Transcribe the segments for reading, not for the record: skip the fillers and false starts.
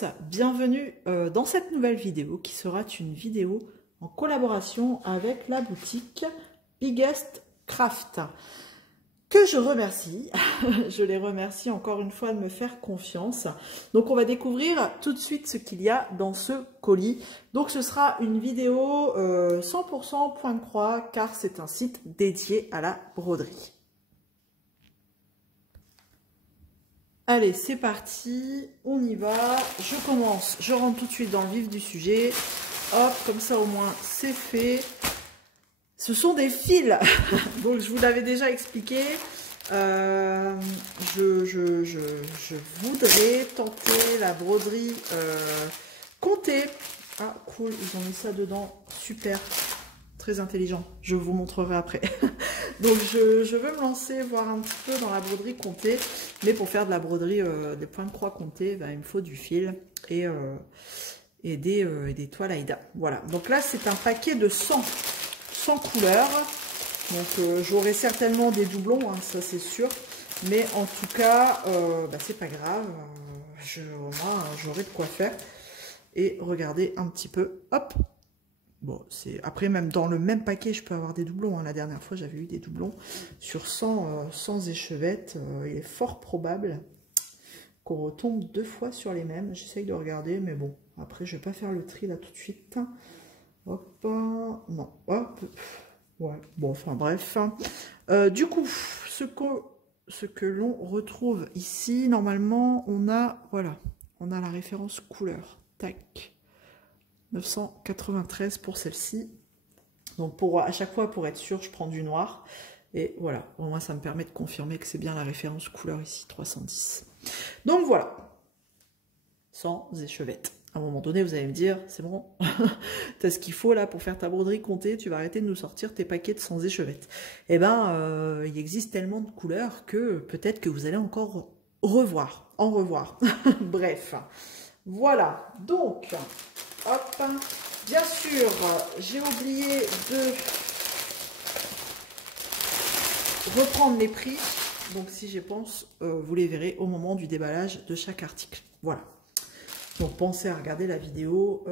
tous, bienvenue dans cette nouvelle vidéo qui sera une vidéo en collaboration avec la boutique Biggest Craft que je remercie. Je les remercie encore une fois de me faire confiance. Donc on va découvrir tout de suite ce qu'il y a dans ce colis. Donc ce sera une vidéo 100% point de croix car c'est un site dédié à la broderie. Allez, c'est parti, on y va. Je commence, je rentre tout de suite dans le vif du sujet. Hop, comme ça au moins c'est fait. Ce sont des fils. Donc je vous l'avais déjà expliqué. Je voudrais tenter la broderie comptée. Ah cool, ils ont mis ça dedans, super, très intelligent. Je vous montrerai après. Donc je veux me lancer, voir un petit peu dans la broderie comptée. Mais pour faire de la broderie des points de croix comptés, ben, il me faut du fil et des toiles Aïda. Voilà, donc là c'est un paquet de 100 couleurs. Donc j'aurai certainement des doublons, hein, ça c'est sûr. Mais en tout cas, bah, c'est pas grave. J'aurai de quoi faire. Et regardez un petit peu, hop. Bon, c'est après même dans le même paquet, je peux avoir des doublons. Hein. La dernière fois, j'avais eu des doublons sur 100 échevettes. Il est fort probable qu'on retombe 2 fois sur les mêmes. J'essaye de regarder, mais bon, après, je vais pas faire le tri là tout de suite. Hop, non, hop, ouais, bon, enfin bref. Du coup, ce que l'on retrouve ici, normalement, on a, voilà, on a la référence couleur. Tac. 993 pour celle-ci. Donc à chaque fois, pour être sûr, je prends du noir. Et voilà, au moins ça me permet de confirmer que c'est bien la référence couleur ici, 310. Donc voilà, sans échevettes. À un moment donné, vous allez me dire, c'est bon, t'as ce qu'il faut là pour faire ta broderie comptée, tu vas arrêter de nous sortir tes paquets de sans échevettes. Eh ben, il existe tellement de couleurs que peut-être que vous allez encore en revoir. Bref, voilà, donc... Hop, bien sûr, j'ai oublié de reprendre les prix. Donc, si j'y pense, vous les verrez au moment du déballage de chaque article. Voilà. Donc, pensez à regarder la vidéo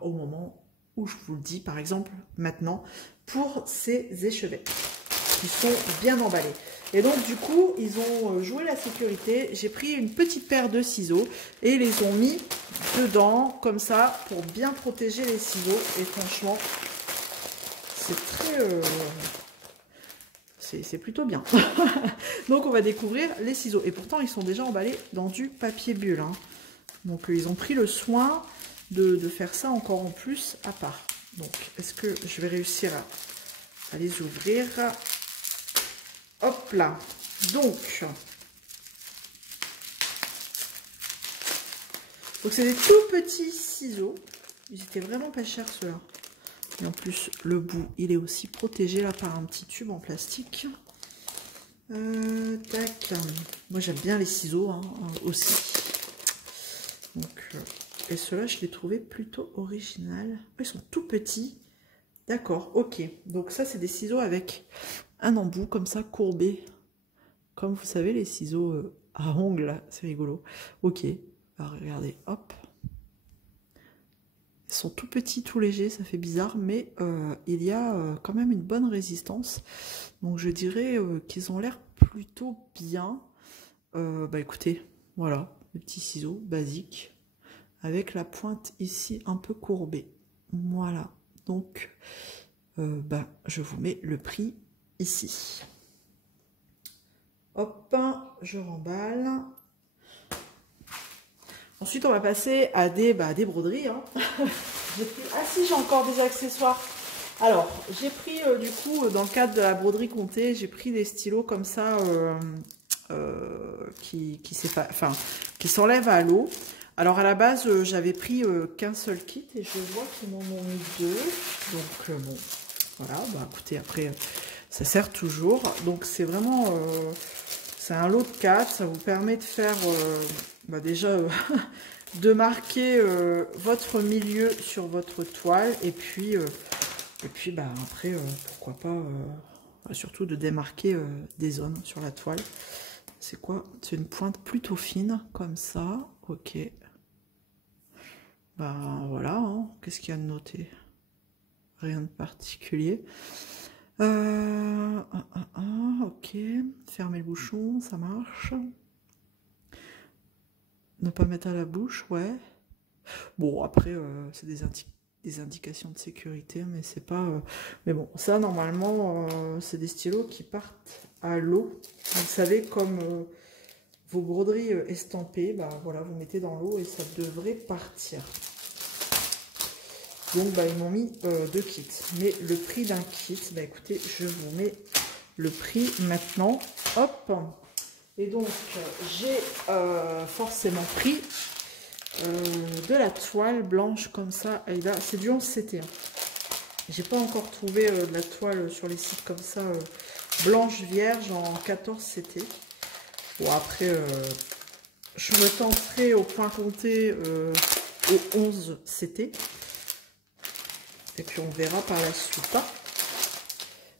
au moment où je vous le dis, par exemple, maintenant, pour ces échevettes qui sont bien emballés. Et donc du coup, ils ont joué la sécurité. J'ai pris une petite paire de ciseaux et ils les ont mis dedans, comme ça, pour bien protéger les ciseaux. Et franchement, c'est très... c'est plutôt bien. Donc on va découvrir les ciseaux. Et pourtant, ils sont déjà emballés dans du papier bulle. Hein. Donc ils ont pris le soin de faire ça encore en plus à part. Donc, est-ce que je vais réussir à les ouvrir ? Hop là, donc c'est des tout petits ciseaux, ils étaient vraiment pas chers ceux-là. Et en plus, le bout, il est aussi protégé là par un petit tube en plastique. Tac, moi j'aime bien les ciseaux hein, aussi. Donc, et ceux-là, je les trouvais plutôt original. Ils sont tout petits. D'accord, ok. Donc ça, c'est des ciseaux avec un embout comme ça, courbé. Comme vous savez, les ciseaux à ongles, c'est rigolo. Ok, alors, regardez, hop. Ils sont tout petits, tout légers, ça fait bizarre, mais il y a quand même une bonne résistance. Donc je dirais qu'ils ont l'air plutôt bien. Bah écoutez, voilà, les petits ciseaux basiques, avec la pointe ici un peu courbée. Voilà, donc je vous mets le prix ici. Hop, je remballe. Ensuite, on va passer à des broderies. Hein. Ah si, j'ai encore des accessoires. Alors, j'ai pris du coup, dans le cadre de la broderie comptée, j'ai pris des stylos comme ça qui s'enlèvent à l'eau. Alors à la base, j'avais pris qu'un seul kit et je vois qu'ils m'en ont mis 2. Donc bon, voilà, écoutez, après, ça sert toujours. Donc c'est vraiment... c'est un lot de 4, ça vous permet de faire déjà de marquer votre milieu sur votre toile et puis après pourquoi pas surtout de démarquer des zones sur la toile. C'est quoi? C'est une pointe plutôt fine comme ça, Ok. Ben voilà, hein. Qu'est-ce qu'il y a de noté? Rien de particulier. Ok. Fermer le bouchon, ça marche. Ne pas mettre à la bouche, ouais. Bon, après, c'est des indications de sécurité, mais c'est pas... Mais bon, ça, normalement, c'est des stylos qui partent à l'eau. Vous savez, comme vos broderies estampées, bah voilà, vous mettez dans l'eau et ça devrait partir. Donc, bah, ils m'ont mis 2 kits. Mais le prix d'un kit, bah écoutez, je vous mets le prix maintenant. Hop. Et donc, j'ai forcément pris de la toile blanche comme ça. Et là, c'est du 11 CT. Hein. J'ai pas encore trouvé de la toile sur les sites comme ça, blanche vierge en 14 CT. Bon, après, je me tenterai au point compté au 11 CT. Et puis, on verra par la suite. Hein.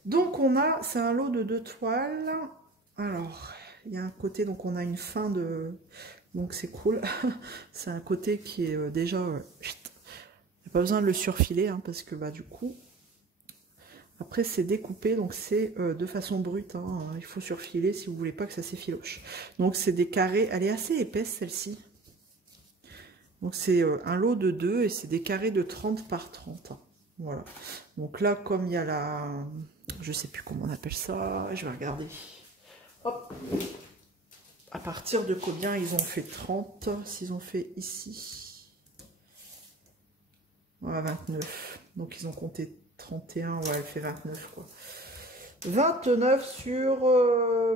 Donc, on a, c'est un lot de 2 toiles. Alors, il y a un côté, donc on a une fin de... Donc, c'est cool. C'est un côté qui est déjà... il n'y a pas besoin de le surfiler, hein, parce que, bah, du coup... Après, c'est découpé, donc c'est de façon brute. Hein, il faut surfiler si vous voulez pas que ça s'effiloche. Donc, c'est des carrés. Elle est assez épaisse, celle-ci. Donc, c'est un lot de 2 et c'est des carrés de 30 par 30. Hein. Voilà. Donc là, comme il y a la... Je sais plus comment on appelle ça. Je vais regarder. Hop. À partir de combien ils ont fait 30? S'ils ont fait ici. Voilà, 29. Donc, ils ont compté 31. Ouais, elle fait 29, quoi. 29 sur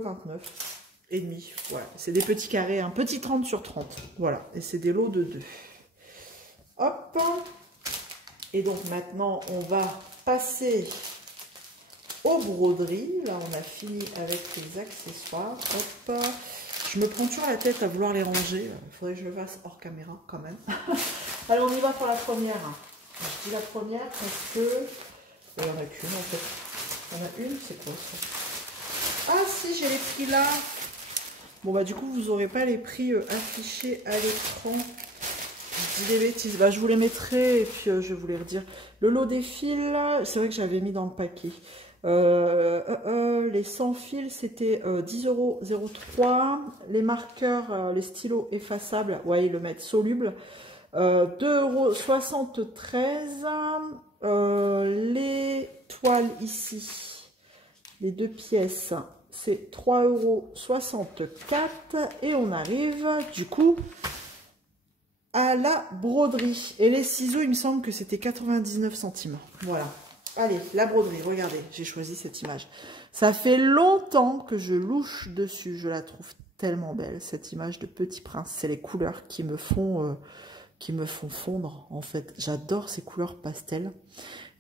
29. Et demi. Voilà. C'est des petits carrés. Un petit 30 sur 30. Voilà. Et c'est des lots de 2. Hop. Et donc maintenant, on va passer aux broderies. Là, on a fini avec les accessoires. Hop. Je me prends toujours la tête à vouloir les ranger. Il faudrait que je le fasse hors caméra quand même. Alors, on y va pour la première. Je dis la première parce que... Il n'y en a qu'une en fait. Il y en a une, c'est quoi ça? Ah si, j'ai les prix là. Bon bah du coup, vous n'aurez pas les prix affichés à l'écran. Je dis des bêtises, bah, je vous les mettrai et puis je vais vous les redire. Le lot des fils, c'est vrai que j'avais mis dans le paquet. Les 100 fils, c'était 10,03 €. Les marqueurs, les stylos effaçables, ouais, ils le mettent soluble. 2,73 €. Les toiles ici, les 2 pièces, c'est 3,64 €. Et on arrive, du coup... à la broderie. Et les ciseaux, il me semble que c'était 99 centimes. Voilà. Allez, la broderie, regardez, j'ai choisi cette image. Ça fait longtemps que je louche dessus. Je la trouve tellement belle, cette image de Petit Prince. C'est les couleurs qui me font fondre, en fait. J'adore ces couleurs pastel.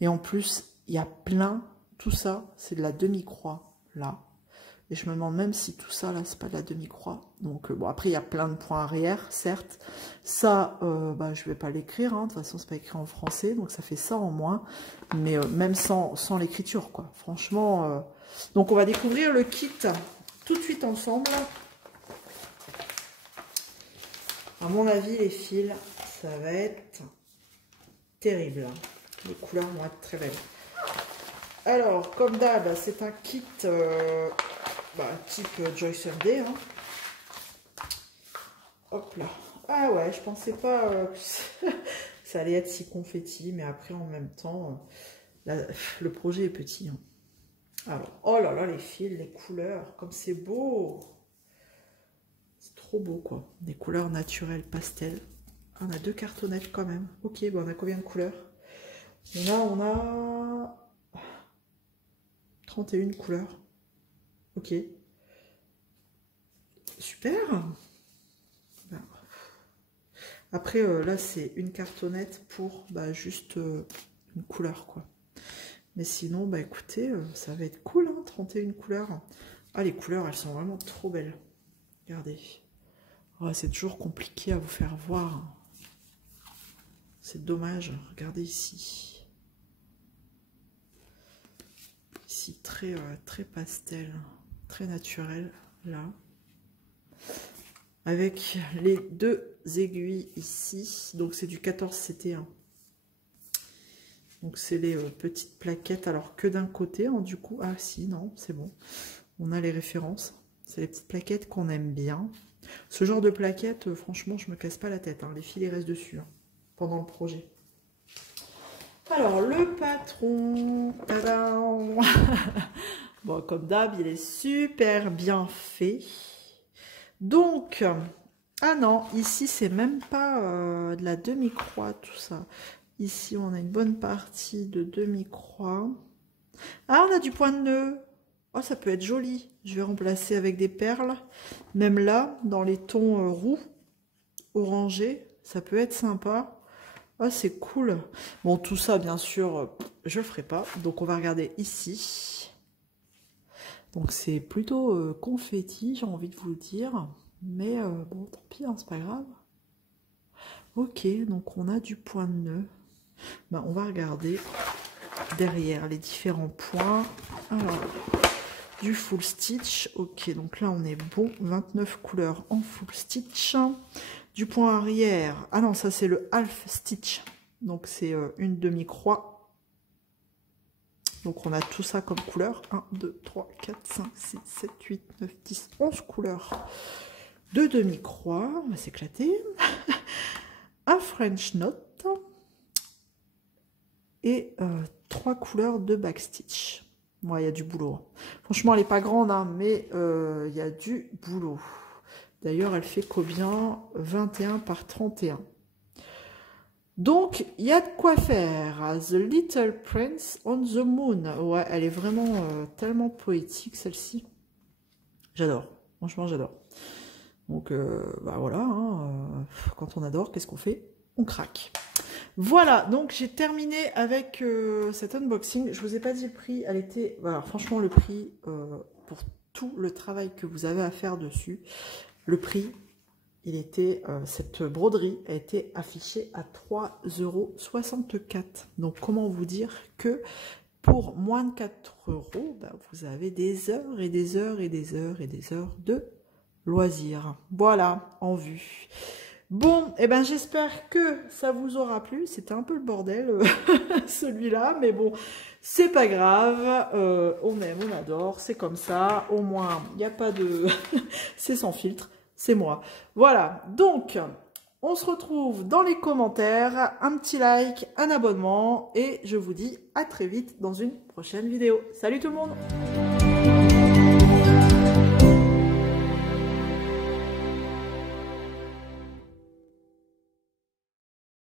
Et en plus, il y a plein, tout ça, c'est de la demi-croix, là. Et je me demande même si tout ça, là, c'est pas de la demi-croix. Donc, bon, après, il y a plein de points arrière, certes. Ça, bah, je vais pas l'écrire. Hein. De toute façon, c'est pas écrit en français. Donc, ça fait ça en moins. Mais même sans l'écriture, quoi. Franchement. Donc, on va découvrir le kit tout de suite ensemble. À mon avis, les fils, ça va être terrible. Les couleurs vont être très belles. Alors, comme d'hab, c'est un kit... type Joy Sunday. Hein. Hop là. Ah ouais, je pensais pas que ça allait être si confetti, mais après en même temps, le projet est petit. Hein. Alors, oh là là, les fils, les couleurs, comme c'est beau. C'est trop beau quoi. Des couleurs naturelles, pastel. Ah, on a 2 cartonnettes quand même. Ok, bon, on a combien de couleurs? Et là, on a 31 couleurs. Ok. Super. Après, là, c'est une cartonnette pour juste une couleur, quoi. Mais sinon, bah écoutez, ça va être cool, hein, 31 couleurs. Ah, les couleurs, elles sont vraiment trop belles. Regardez. Oh, c'est toujours compliqué à vous faire voir. C'est dommage. Regardez ici. Ici, très pastel, très naturel, là. avec les deux aiguilles ici. Donc c'est du 14 CT1. Donc c'est les petites plaquettes, alors que d'un côté, hein, du coup, ah si, non, c'est bon. On a les références. C'est les petites plaquettes qu'on aime bien. Ce genre de plaquettes, franchement, je me casse pas la tête. Hein. Les fils restent dessus hein, pendant le projet. Alors, le patron. Tadam. Bon, comme d'hab, il est super bien fait. Donc, ah non, ici, c'est même pas de la demi-croix, tout ça. Ici, on a une bonne partie de demi-croix. Ah, on a du point de nœud. Oh, ça peut être joli. Je vais remplacer avec des perles. Même là, dans les tons roux, orangés, ça peut être sympa. Oh, c'est cool. Bon, tout ça, bien sûr, je le ferai pas. Donc, on va regarder ici. Donc, c'est plutôt confetti, j'ai envie de vous le dire. Mais bon, tant pis, hein, c'est pas grave. Ok, donc on a du point de nœud. Ben, on va regarder derrière les différents points. Alors, du full stitch. Ok, donc là, on est bon. 29 couleurs en full stitch. Du point arrière. Ah non, ça, c'est le half stitch. Donc, c'est une demi-croix. Donc, on a tout ça comme couleur. 1, 2, 3, 4, 5, 6, 7, 8, 9, 10, 11 couleurs de demi-croix. On va s'éclater. Un French knot. Et 3 couleurs de backstitch. Moi, il y a du boulot. Franchement, elle n'est pas grande, hein, mais il y a du boulot. D'ailleurs, elle fait combien? 21 par 31. Donc, il y a de quoi faire. The Little Prince on the Moon. Ouais, elle est vraiment tellement poétique, celle-ci. J'adore. Franchement, j'adore. Donc, bah voilà. Hein, quand on adore, qu'est-ce qu'on fait? On craque. Voilà, donc j'ai terminé avec cet unboxing. Je vous ai pas dit le prix. Elle était, alors franchement, le prix pour tout le travail que vous avez à faire dessus, le prix, il était, cette broderie a été affichée à 3,64 €. Donc comment vous dire que pour moins de 4 €, bah, vous avez des heures et des heures et des heures et des heures de loisirs. Voilà, en vue. Bon, eh ben j'espère que ça vous aura plu. C'était un peu le bordel, celui-là, mais bon, c'est pas grave. On aime, on adore, c'est comme ça. Au moins, il n'y a pas de... c'est sans filtre, c'est moi. Voilà, donc, on se retrouve dans les commentaires. Un petit like, un abonnement, et je vous dis à très vite dans une prochaine vidéo. Salut tout le monde!